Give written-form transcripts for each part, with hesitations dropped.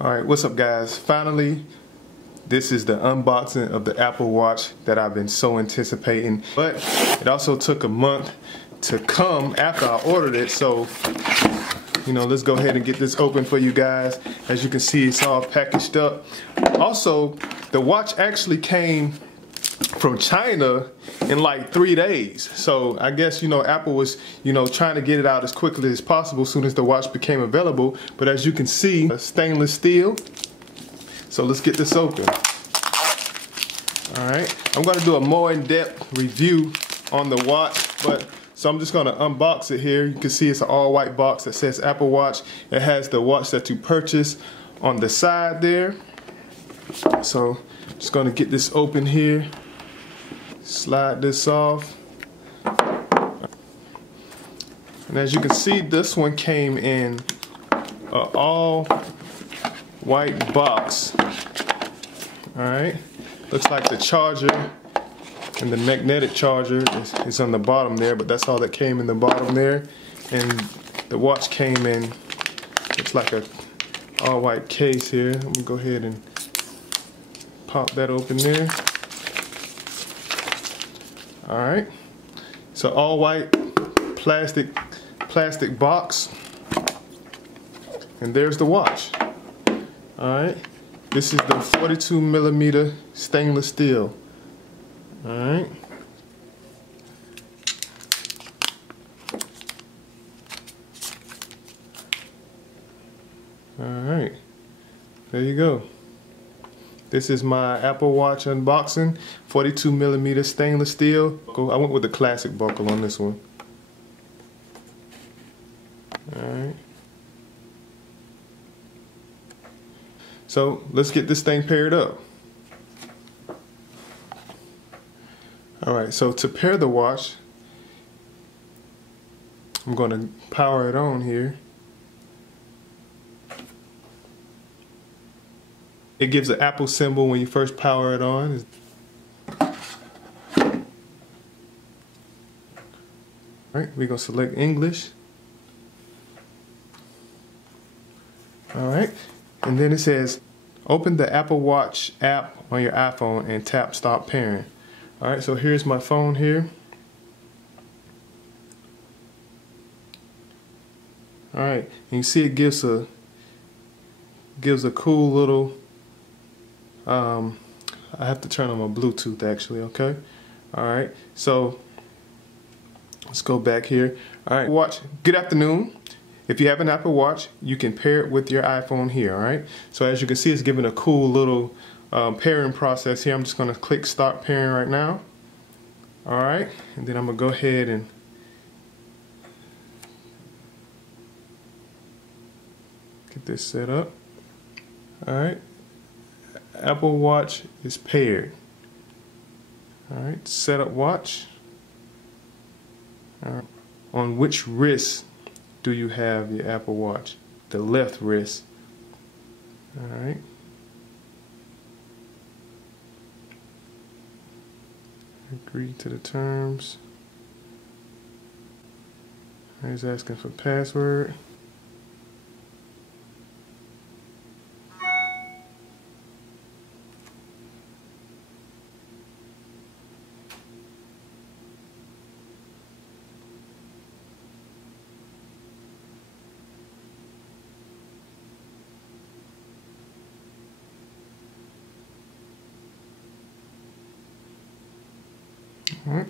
Alright, what's up guys? Finally, this is the unboxing of the Apple Watch that I've been so anticipating. But it also took a month to come after I ordered it, so let's go ahead and get this open for you guys. As you can see, it's all packaged up. Also, the watch actually came from China in like 3 days. So I guess, Apple was, trying to get it out as quickly as possible as soon as the watch became available. But as you can see, stainless steel. So let's get this open. All right, I'm gonna do a more in-depth review on the watch, so I'm just gonna unbox it here. You can see it's an all-white box that says Apple Watch. It has the watch that you purchase on the side there. So just gonna get this open here. Slide this off. And as you can see, this one came in an all-white box. Alright, looks like the charger and the magnetic charger is on the bottom there, but that's all that came in the bottom there. And the watch came in, looks like a all-white case here. I'm gonna go ahead and pop that open there. Alright, so all white plastic box, and there's the watch. Alright, this is the 42mm stainless steel. Alright, alright, there you go. This is my Apple Watch unboxing, 42mm stainless steel. I went with the classic buckle on this one. Alright. So let's get this thing paired up. Alright, so to pair the watch, I'm going to power it on here. It gives an Apple symbol when you first power it on. Alright, we're going to select English. Alright, and then it says, open the Apple Watch app on your iPhone and tap stop pairing. Alright, so here's my phone here. Alright, and you see it gives a cool little I have to turn on my Bluetooth actually, okay? Alright, so let's go back here. Alright, watch. Good afternoon. If you have an Apple Watch, you can pair it with your iPhone here, alright? So as you can see, it's giving a cool little pairing process here. I'm just going to click start pairing right now. Alright, and then I'm going to go ahead and get this set up. Alright. Apple Watch is paired. Alright, set up watch. All right. On which wrist do you have your Apple Watch? The left wrist. Alright. Agree to the terms. He's asking for password. Alright,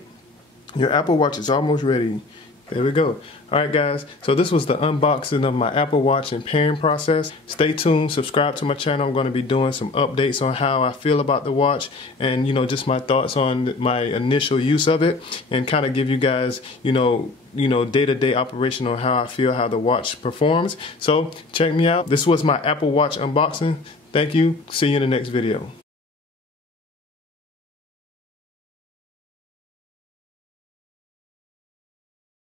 your Apple Watch is almost ready. There we go. Alright guys, so this was the unboxing of my Apple Watch and pairing process. Stay tuned, subscribe to my channel. I'm going to be doing some updates on how I feel about the watch and just my thoughts on my initial use of it, and kind of give you guys day-to-day operation on how I feel, how the watch performs. So check me out. This was my Apple Watch unboxing. Thank you. See you in the next video.